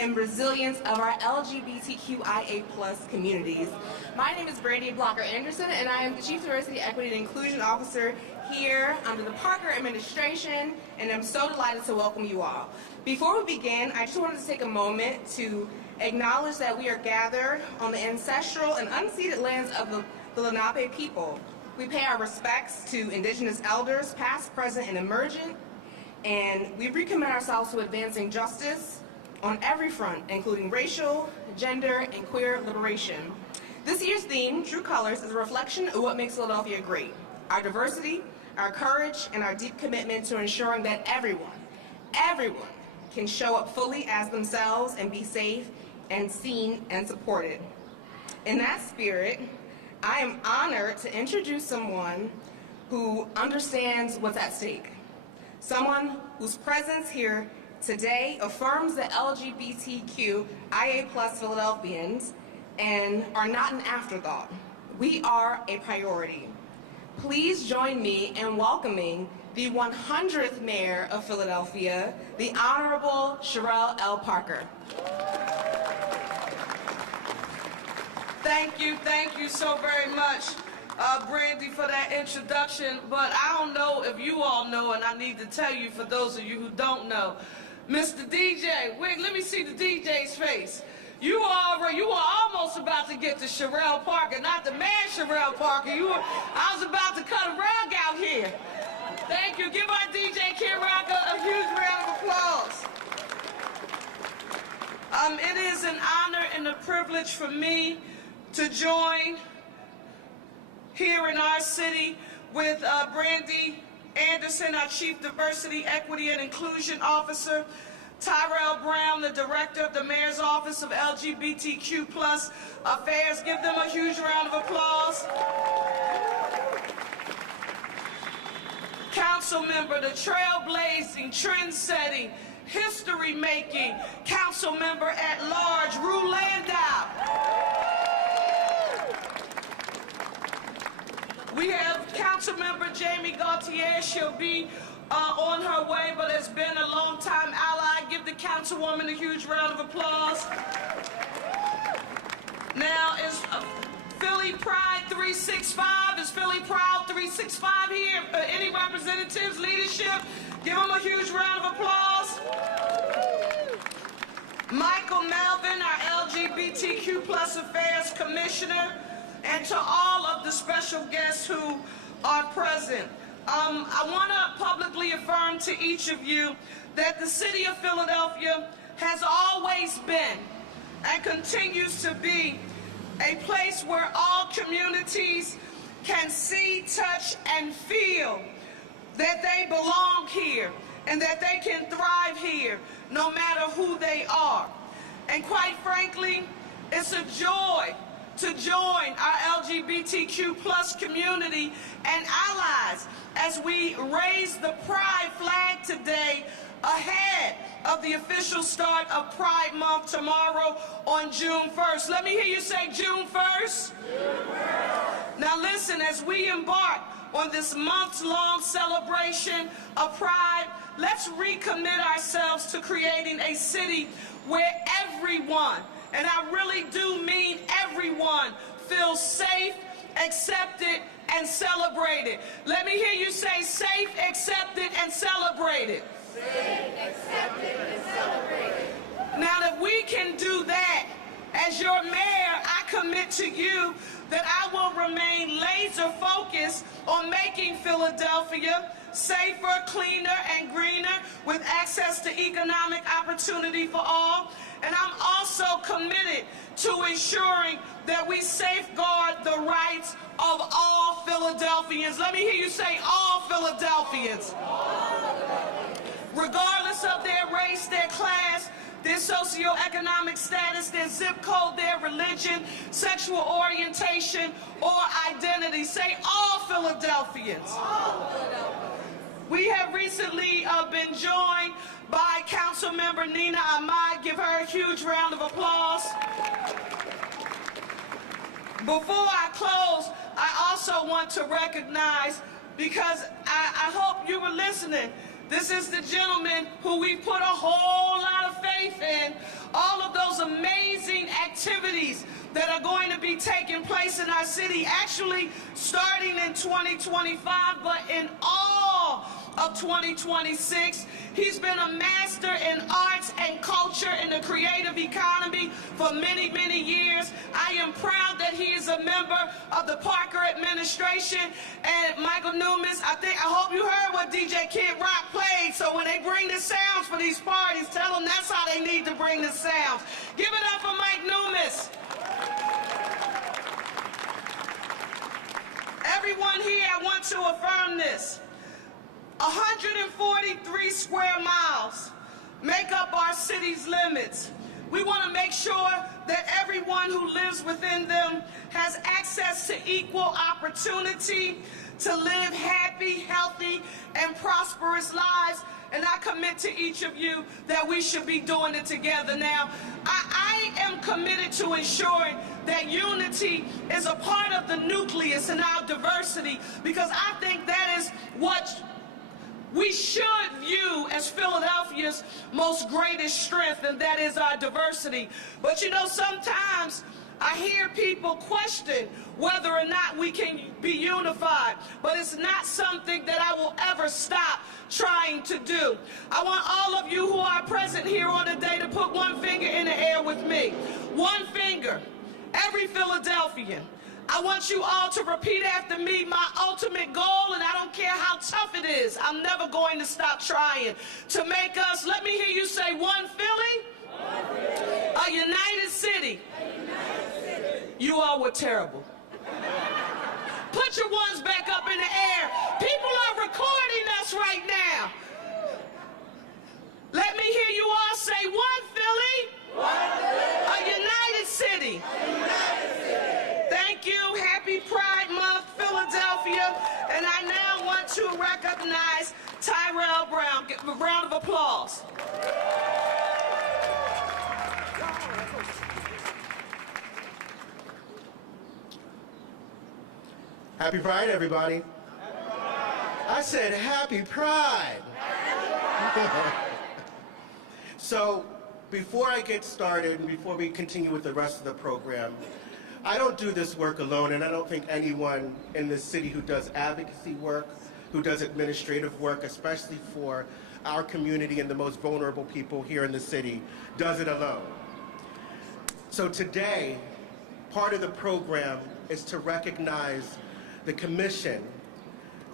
and resilience of our LGBTQIA+ communities. My name is Brandy Blocker-Anderson, and I am the Chief Diversity, Equity, and Inclusion Officer here under the Parker administration, and I'm so delighted to welcome you all. Before we begin, I just wanted to take a moment to acknowledge that we are gathered on the ancestral and unceded lands of the Lenape people. We pay our respects to Indigenous elders, past, present, and emergent, and we recommit ourselves to advancing justice on every front, including racial, gender, and queer liberation. This year's theme, True Colors, is a reflection of what makes Philadelphia great: our diversity, our courage, and our deep commitment to ensuring that everyone can show up fully as themselves and be safe and seen and supported. In that spirit, I am honored to introduce someone who understands what's at stake. Someone whose presence here today affirms the LGBTQIA+ Philadelphians and are not an afterthought. We are a priority. Please join me in welcoming the 100th Mayor of Philadelphia, the Honorable Cherelle L. Parker. Thank you so very much, Brandy, for that introduction. But I don't know if you all know, and I need to tell you for those of you who don't know, Mr. DJ, wait, let me see the DJ's face. You were almost about to get to Cherelle Parker, not the man Cherelle Parker. I was about to cut a rug out here. Thank you. Give our DJ Kid Rocker a huge round of applause. It is an honor and a privilege for me to join here in our city with Brandy Anderson, our Chief Diversity, Equity, and Inclusion Officer, Cherelle Brown, the Director of the Mayor's Office of LGBTQ+ Affairs. Give them a huge round of applause. Council member, the trailblazing, trend-setting, history-making council member at large, Rue Landau. We have council member Jamie Gauthier. She'll be on her way, but has been a long-time ally. Give the councilwoman a huge round of applause. Now, is Philly Pride 365? Is Philly Proud 365 here? Any representatives, leadership? Give them a huge round of applause. Michael Melvin, our LGBTQ+ Affairs Commissioner, and to all of the special guests who are present. I want to publicly affirm to each of you that the city of Philadelphia has always been and continues to be a place where all communities can see, touch, and feel that they belong here and that they can thrive here no matter who they are. And quite frankly, it's a joy to join our LGBTQ+ community and allies as we raise the Pride flag today ahead of the official start of Pride Month tomorrow on June 1st. Let me hear you say June 1st. June 1st. Now listen, as we embark on this months-long celebration of Pride, let's recommit ourselves to creating a city where everyone, and I really do mean everyone, feels safe, accepted, and celebrated. Let me hear you say safe, accepted, and celebrated. Safe, accepted, and celebrated. Now that we can do that, as your mayor, I commit to you that I will remain laser focused on making Philadelphia safer, cleaner, and greener with access to economic opportunity for all. And I'm also committed to ensuring that we safeguard the rights of all Philadelphians. Let me hear you say all Philadelphians. Regardless of their race, their class, their socioeconomic status, their zip code, their religion, sexual orientation, or identity. Say all Philadelphians. All Philadelphians. We have recently been joined by Council Member Nina Ahmad. Give her a huge round of applause. Before I close, I also want to recognize, because I hope you were listening, this is the gentleman who we put a whole lot of faith in. All activities that are going to be taking place in our city, actually starting in 2025, but in all of 2026. He's been a master in arts and culture in the creative economy for many, many years. I am proud that he is a member of the Parker administration. And Michael Newman, I hope you heard what DJ Kid Rock played. So when they bring the sounds for these parties, tell them that's how they need to bring the sounds. Give it up for Mike Newman. Everyone here, I want to affirm this. 143 square miles make up our city's limits. We want to make sure that everyone who lives within them has access to equal opportunity to live happy, healthy, and prosperous lives. And I commit to each of you that we should be doing it together. Now, I am committed to ensuring that unity is a part of the nucleus in our diversity, because I think that is what we should view as Philadelphia's most greatest strength, and that is our diversity. But you know, sometimes I hear people question whether or not we can be unified, but it's not something that I will ever stop trying to do. I want all of you who are present here on the day to put one finger in the air with me. One finger. Every Philadelphian. I want you all to repeat after me my ultimate goal, and I don't care how tough it is, I'm never going to stop trying to make us, let me hear you say, one Philly, a united city. You all were terrible. Put your ones back up in the air. People are recording us right now. Let me hear you all say, one Philly, a united city. Thank you. Happy Pride Month, Philadelphia. And I now want to recognize Cherelle Brown. Give a round of applause. Happy Pride, everybody. I said Happy Pride. So, before I get started and before we continue with the rest of the program, I don't do this work alone, and I don't think anyone in this city who does advocacy work, who does administrative work, especially for our community and the most vulnerable people here in the city, does it alone. So today, part of the program is to recognize the commission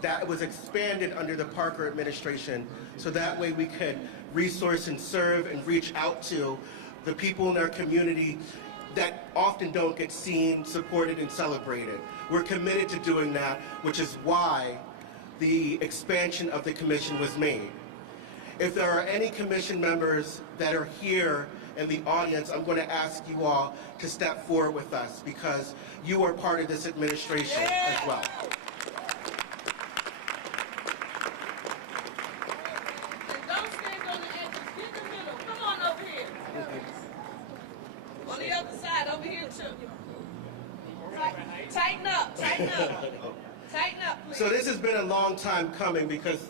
that was expanded under the Parker administration, so that way we could resource and serve and reach out to the people in our community that often don't get seen, supported, and celebrated. We're committed to doing that, which is why the expansion of the commission was made. If there are any commission members that are here in the audience, I'm going to ask you all to step forward with us, because you are part of this administration as well. And don't stand on the edges. Get the middle. Come on over here. On the other side, over here too. Tighten up, tighten up. Tighten up, please. So this has been a long time coming, because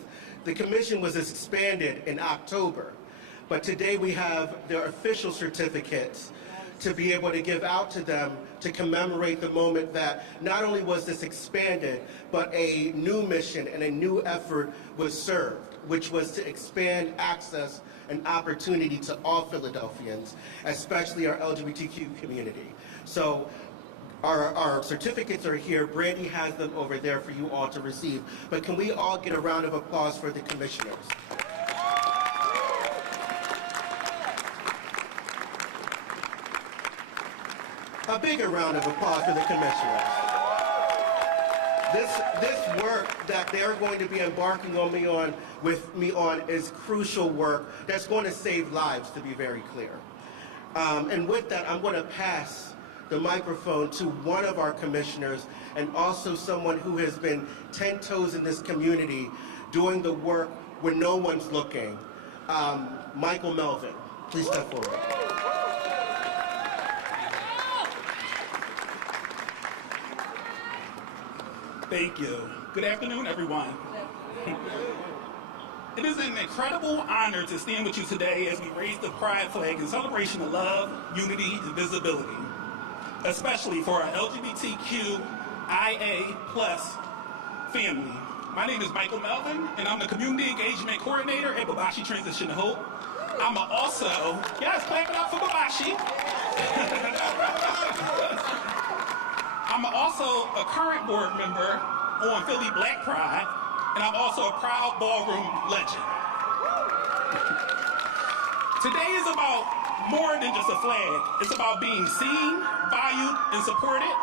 the commission was expanded in October. But today we have their official certificates to be able to give out to them to commemorate the moment that not only was this expanded, but a new mission and a new effort was served, which was to expand access and opportunity to all Philadelphians, especially our LGBTQ community. So our certificates are here. Brandy has them over there for you all to receive. But can we all get a round of applause for the commissioners? A bigger round of applause for the commissioners. This work that they're going to be embarking with me on is crucial work that's going to save lives, to be very clear. And with that, I'm going to pass the microphone to one of our commissioners, and also someone who has been 10 toes in this community doing the work when no one's looking, Michael Melvin. Please step forward. Thank you. Good afternoon, everyone. It is an incredible honor to stand with you today as we raise the pride flag in celebration of love, unity, and visibility. especially for our LGBTQIA+ family. My name is Michael Melvin, and I'm the Community Engagement Coordinator at Babashi Transition to Hope. I'm also, yes, clap it up for Babashi. I'm also a current board member on Philly Black Pride, and I'm also a proud ballroom legend. Today is about more than just a flag. It's about being seen, valued, and supported,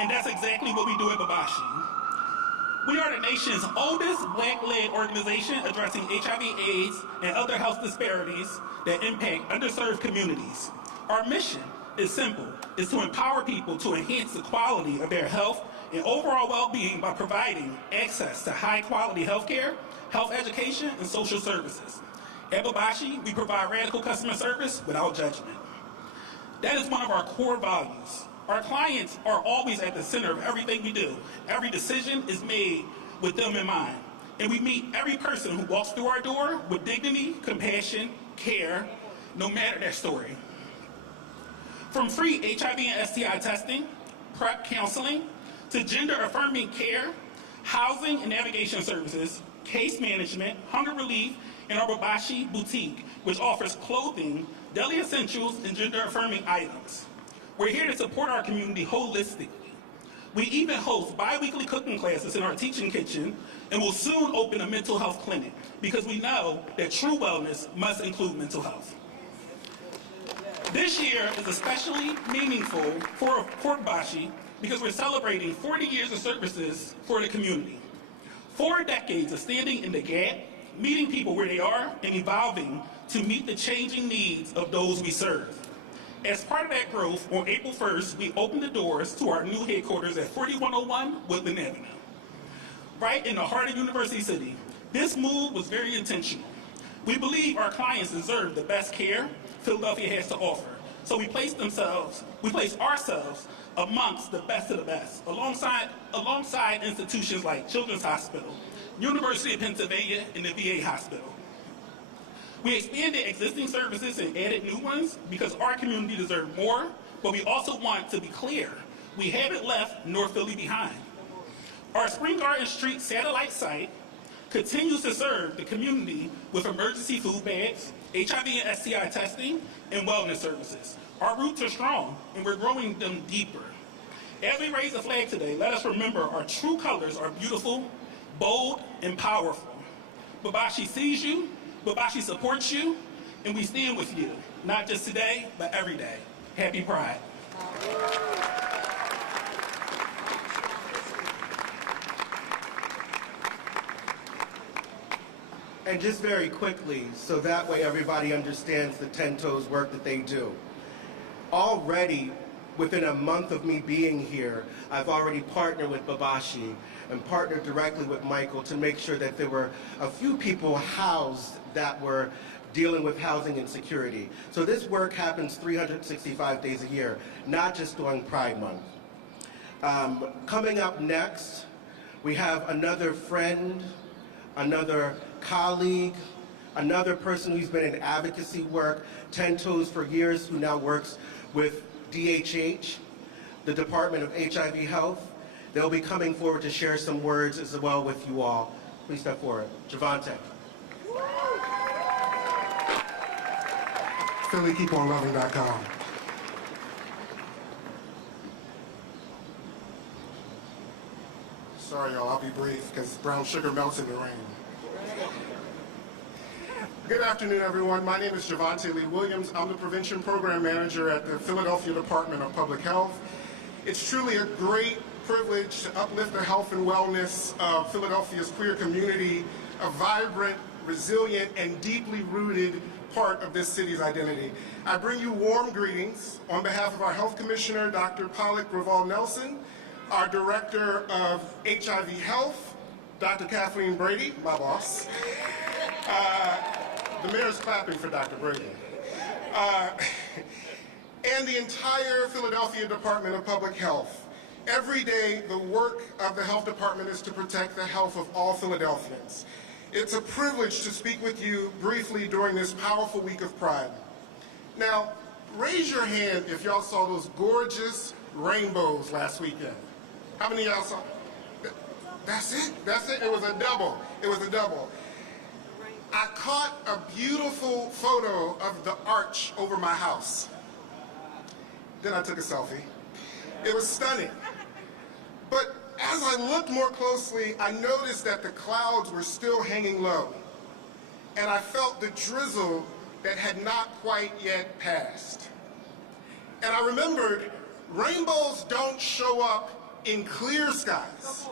and that's exactly what we do at Babashi. We are the nation's oldest Black-led organization addressing HIV/AIDS and other health disparities that impact underserved communities. Our mission is simple. It's to empower people to enhance the quality of their health and overall well-being by providing access to high-quality health care, health education, and social services. At Babashi, we provide radical customer service without judgment. That is one of our core values. Our clients are always at the center of everything we do. Every decision is made with them in mind. And we meet every person who walks through our door with dignity, compassion, care, no matter their story. From free HIV and STI testing, PrEP counseling, to gender-affirming care, housing and navigation services, case management, hunger relief, and our Babashi boutique, which offers clothing, daily essentials, and gender-affirming items. We're here to support our community holistically. We even host bi-weekly cooking classes in our teaching kitchen and will soon open a mental health clinic because we know that true wellness must include mental health. This year is especially meaningful for Babashi because we're celebrating 40 years of services for the community. 4 decades of standing in the gap, meeting people where they are, and evolving to meet the changing needs of those we serve. As part of that growth, on April 1st, we opened the doors to our new headquarters at 4101 Woodland Avenue, right in the heart of University City. This move was very intentional. We believe our clients deserve the best care Philadelphia has to offer, so we place ourselves amongst the best of the best, alongside institutions like Children's Hospital, University of Pennsylvania, and the VA Hospital. We expanded existing services and added new ones because our community deserves more, but we also want to be clear. We haven't left North Philly behind. Our Spring Garden Street satellite site continues to serve the community with emergency food bags, HIV and STI testing, and wellness services. Our roots are strong, and we're growing them deeper. As we raise the flag today, let us remember our true colors are beautiful, bold, and powerful. Babashi sees you, Babashi supports you, and we stand with you, not just today, but every day. Happy Pride. And just very quickly, so that way everybody understands the 10 Toes work that they do. Already, within a month of me being here, I've already partnered with Babashi and partnered directly with Michael to make sure that there were a few people housed that were dealing with housing insecurity. So this work happens 365 days a year, not just during Pride Month. Coming up next, we have another friend, another colleague, another person who's been in advocacy work, 10 Toes for years, who now works with DHH, the Department of HIV Health. They'll be coming forward to share some words as well with you all. Please step forward. Javante. PhillyKeepOnLoving.com. Sorry, y'all, I'll be brief because brown sugar melts in the rain. Good afternoon, everyone. My name is Javante Lee Williams. I'm the Prevention Program Manager at the Philadelphia Department of Public Health. It's truly a great privilege to uplift the health and wellness of Philadelphia's queer community, a vibrant, resilient, and deeply rooted part of this city's identity. I bring you warm greetings on behalf of our Health Commissioner, Dr. Pollock Raval Nelson, our Director of HIV Health, Dr. Kathleen Brady, my boss. The mayor's clapping for Dr. Brady. And the entire Philadelphia Department of Public Health. Every day, the work of the health department is to protect the health of all Philadelphians. It's a privilege to speak with you briefly during this powerful week of Pride. Now, raise your hand if y'all saw those gorgeous rainbows last weekend. How many of y'all saw? That's it. That's it. It was a double. It was a double. I caught a beautiful photo of the arch over my house. Then I took a selfie. It was stunning. But as I looked more closely, I noticed that the clouds were still hanging low. And I felt the drizzle that had not quite yet passed. And I remembered, rainbows don't show up in clear skies.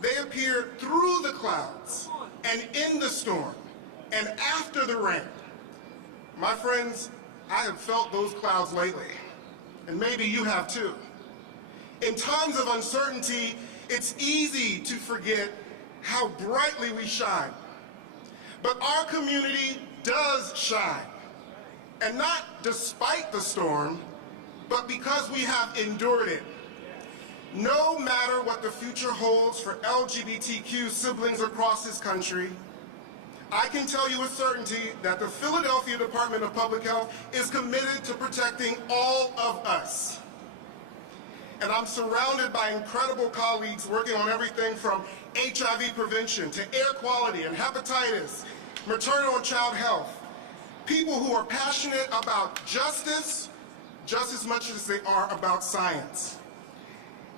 They appear through the clouds and in the storm and after the rain. My friends, I have felt those clouds lately, and maybe you have too. In times of uncertainty, it's easy to forget how brightly we shine. But our community does shine, and not despite the storm, but because we have endured it. No matter what the future holds for LGBTQ siblings across this country, I can tell you with certainty that the Philadelphia Department of Public Health is committed to protecting all of us. And I'm surrounded by incredible colleagues working on everything from HIV prevention to air quality and hepatitis, maternal and child health. People who are passionate about justice just as much as they are about science.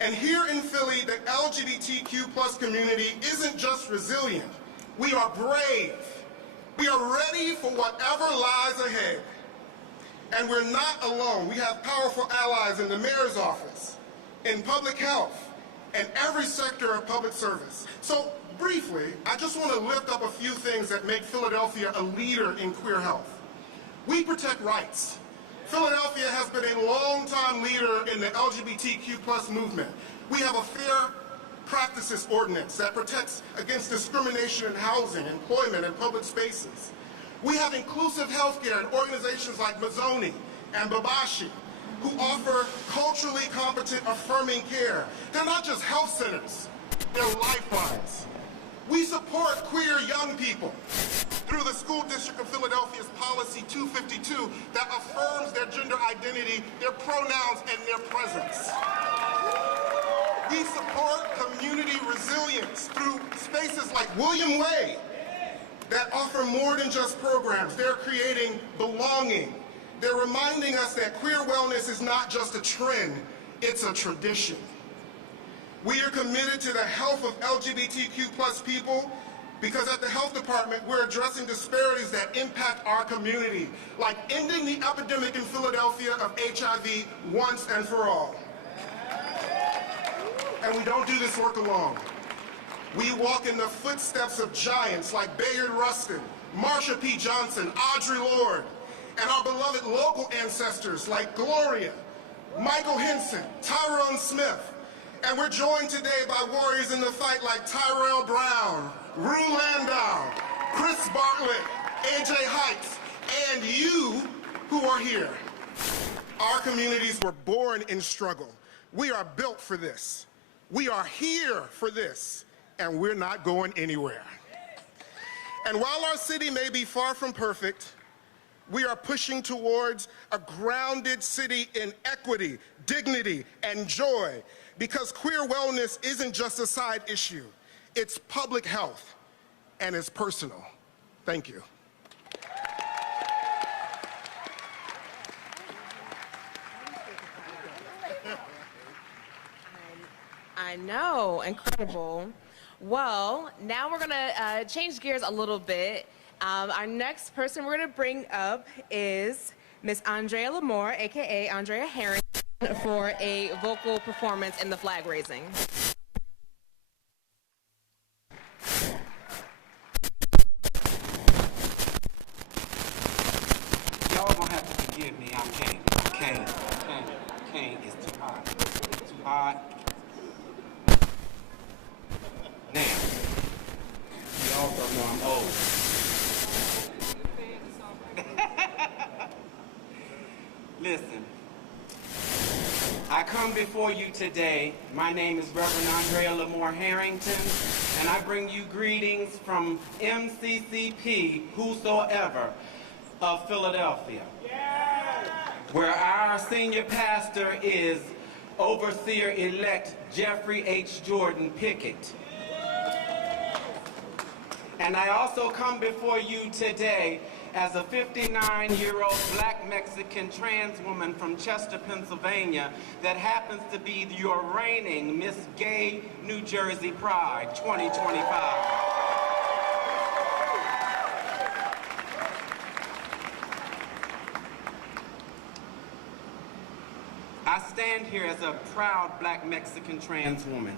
And here in Philly, the LGBTQ+ community isn't just resilient. We are brave. We are ready for whatever lies ahead. And we're not alone. We have powerful allies in the mayor's office, in public health, and every sector of public service. So briefly, I just want to lift up a few things that make Philadelphia a leader in queer health. We protect rights. Philadelphia has been a long-time leader in the LGBTQ+ movement. We have a fair practices ordinance that protects against discrimination in housing, employment, and public spaces. We have inclusive healthcare and organizations like Mazzoni and Babashi who offer culturally competent, affirming care. They're not just health centers, they're lifelines. We support queer young people through the School District of Philadelphia's Policy 252 that affirms their gender identity, their pronouns, and their presence. We support community resilience through spaces like William Way that offer more than just programs. They're creating belonging. They're reminding us that queer wellness is not just a trend, it's a tradition. We are committed to the health of LGBTQ+ people because at the health department, we're addressing disparities that impact our community, like ending the epidemic in Philadelphia of HIV once and for all. And we don't do this work alone. We walk in the footsteps of giants like Bayard Rustin, Marsha P. Johnson, Audre Lorde, and our beloved local ancestors like Gloria, Michael Henson, Tyrone Smith. And we're joined today by warriors in the fight like Tyrell Brown, Rue Landau, Chris Bartlett, AJ Heights, and you who are here. Our communities were born in struggle. We are built for this. We are here for this, and we're not going anywhere. And while our city may be far from perfect, we are pushing towards a grounded city in equity, dignity, and joy, because queer wellness isn't just a side issue. It's public health, and it's personal. Thank you. I know, incredible. Well, now we're gonna change gears a little bit. Our next person we're gonna bring up is Miss Andrea Lamore, AKA Andrea Harrington, for a vocal performance in the flag raising. Y'all gonna have to forgive me. I'm Kane. Kane is too hot. Too hot. Now, you also know I'm old. Listen, I come before you today. My name is Reverend Andrea Lamore Harrington, and I bring you greetings from MCCP Whosoever of Philadelphia, where our senior pastor is Overseer-elect Jeffrey H. Jordan Pickett. And I also come before you today as a 59-year-old black Mexican trans woman from Chester, Pennsylvania, that happens to be your reigning Miss Gay New Jersey Pride 2025. I stand here as a proud black Mexican trans woman.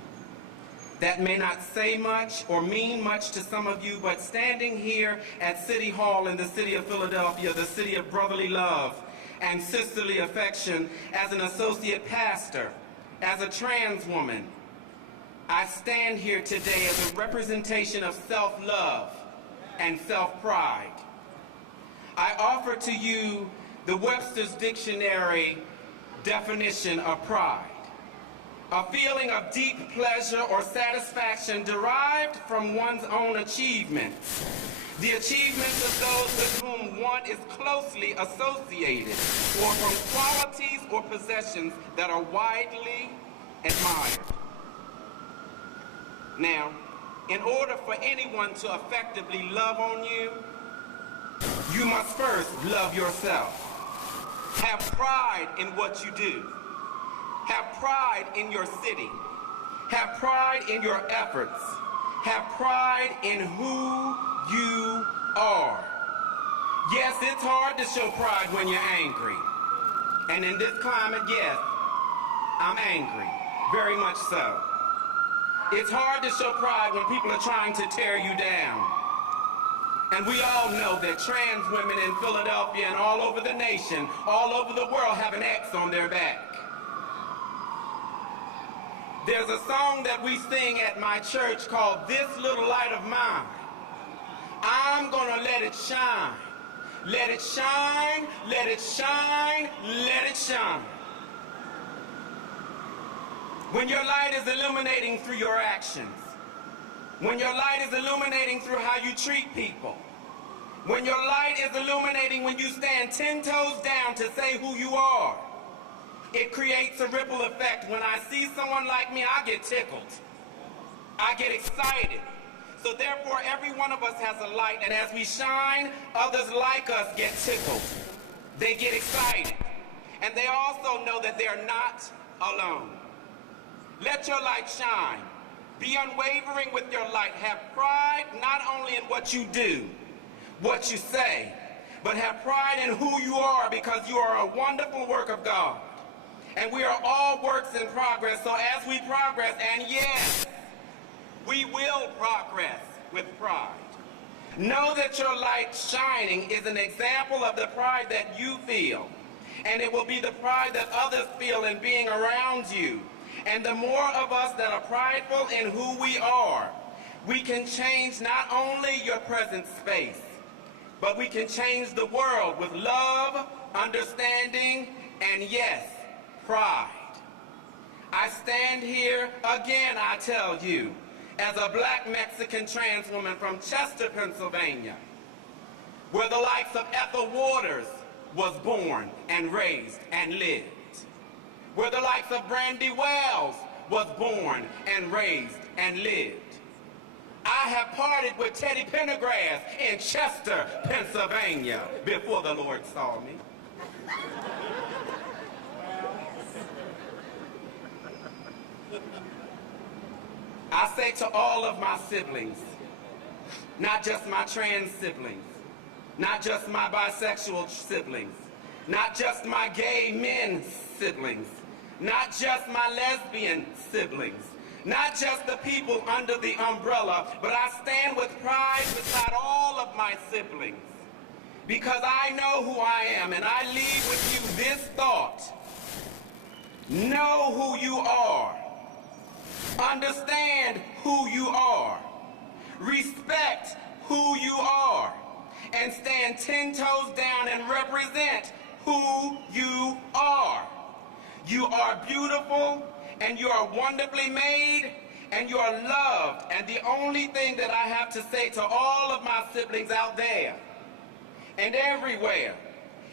That may not say much or mean much to some of you, but standing here at City Hall in the city of Philadelphia, the city of brotherly love and sisterly affection, as an associate pastor, as a trans woman, I stand here today as a representation of self-love and self-pride. I offer to you the Webster's Dictionary definition of pride: a feeling of deep pleasure or satisfaction derived from one's own achievements, the achievements of those with whom one is closely associated, or from qualities or possessions that are widely admired. Now, in order for anyone to effectively love on you, you must first love yourself. Have pride in what you do. Have pride in your city. Have pride in your efforts. Have pride in who you are. Yes, it's hard to show pride when you're angry. And in this climate, yes, I'm angry. Very much so. It's hard to show pride when people are trying to tear you down. And we all know that trans women in Philadelphia and all over the nation, all over the world, have an X on their back. There's a song that we sing at my church called "This Little Light of Mine. I'm gonna let it shine. Let it shine, let it shine, let it shine." When your light is illuminating through your actions, when your light is illuminating through how you treat people, when your light is illuminating when you stand 10 toes down to say who you are, it creates a ripple effect. When I see someone like me, I get tickled. I get excited. So therefore, every one of us has a light, and as we shine, others like us get tickled. They get excited. And they also know that they're not alone. Let your light shine. Be unwavering with your light. Have pride not only in what you do, what you say, but have pride in who you are, because you are a wonderful work of God. And we are all works in progress. So as we progress, and yes, we will progress with pride, know that your light shining is an example of the pride that you feel. And it will be the pride that others feel in being around you. And the more of us that are prideful in who we are, we can change not only your present space, but we can change the world with love, understanding, and yes, pride. I stand here again, I tell you, as a black Mexican trans woman from Chester, Pennsylvania, where the likes of Ethel Waters was born and raised and lived, where the likes of Brandy Wells was born and raised and lived. I have parted with Teddy Pendergrass in Chester, Pennsylvania, before the Lord saw me. I say to all of my siblings, not just my trans siblings, not just my bisexual siblings, not just my gay men siblings, not just my lesbian siblings, not just the people under the umbrella, but I stand with pride beside all of my siblings, because I know who I am, and I leave with you this thought: know who you are, understand who you are, respect who you are, and stand 10 toes down and represent who you are. You are beautiful, and you are wonderfully made, and you are loved. And the only thing that I have to say to all of my siblings out there and everywhere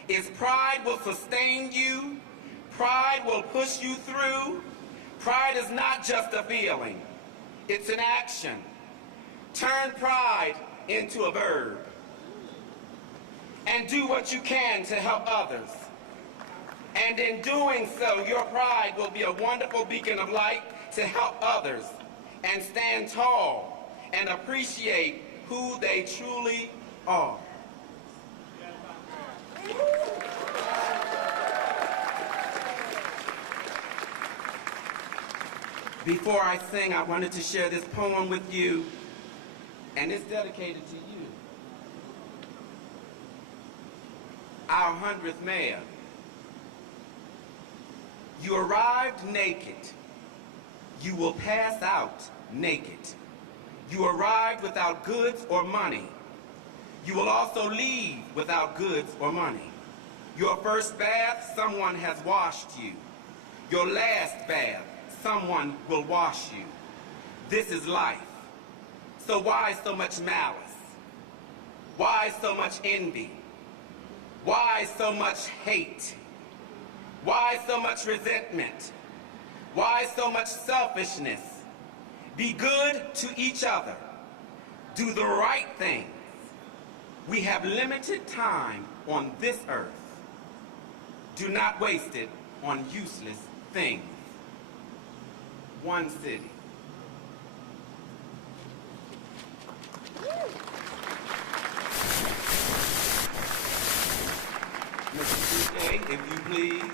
is pride will sustain you, Pride will push you through. Pride is not just a feeling. It's an action. Turn pride into a verb. And do what you can to help others. And in doing so, your pride will be a wonderful beacon of light to help others and stand tall and appreciate who they truly are. Before I sing, I wanted to share this poem with you, and it's dedicated to you. Our 100th mayor. You arrived naked. You will pass out naked. You arrived without goods or money. You will also leave without goods or money. Your first bath, someone has washed you. Your last bath, someone will wash you. This is life. So why so much malice? Why so much envy? Why so much hate? Why so much resentment? Why so much selfishness? Be good to each other. Do the right things. We have limited time on this earth. Do not waste it on useless things. One city. Mr. Bouquet, if you please.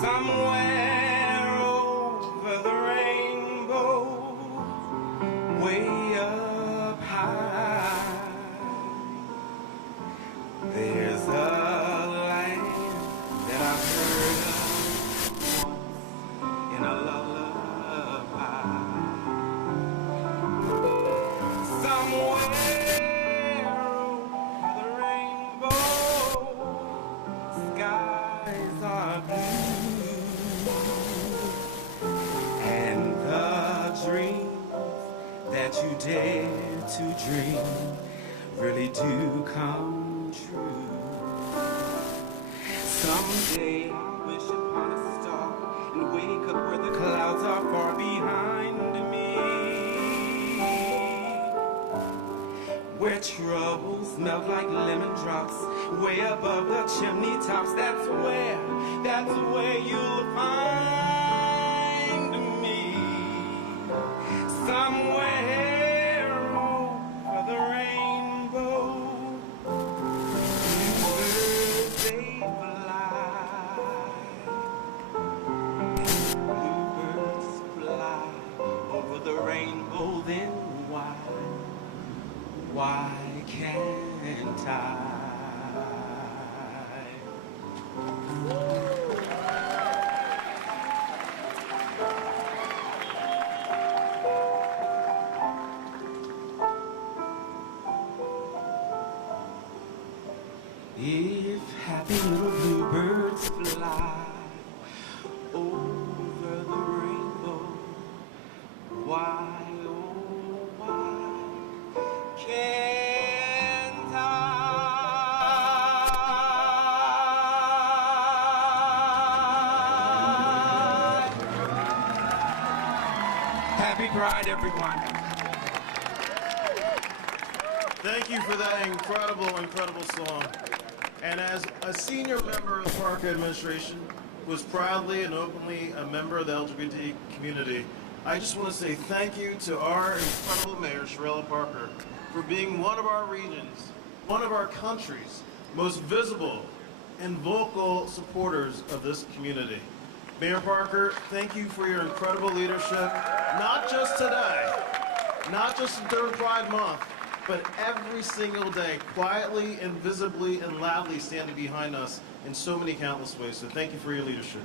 Somewhere over the rainbow, way up high, there's a land that I've heard of once in a lullaby. Somewhere over the rainbow, skies are blue, and the dreams that you dare to dream really do come true. Someday I'll wish upon a star and wake up where the clouds are far behind me, where troubles melt like lemon drops way above the chimney tops. That's where you'll find me. Somewhere over the rainbow, bluebirds they fly. Bluebirds fly over the rainbow, then why can't I? If happy little bluebirds fly over the rainbow, why, oh why can't I? Happy Pride, everyone. Thank you for that incredible song. And as a senior member of the Park administration, who is proudly and openly a member of the LGBT community, I just want to say thank you to our incredible mayor, Cherelle Parker, for being one of our regions, one of our country's most visible and vocal supporters of this community. Mayor Parker, thank you for your incredible leadership, not just today, not just during Pride Month, but every single day, quietly and visibly and loudly standing behind us in so many countless ways. So thank you for your leadership.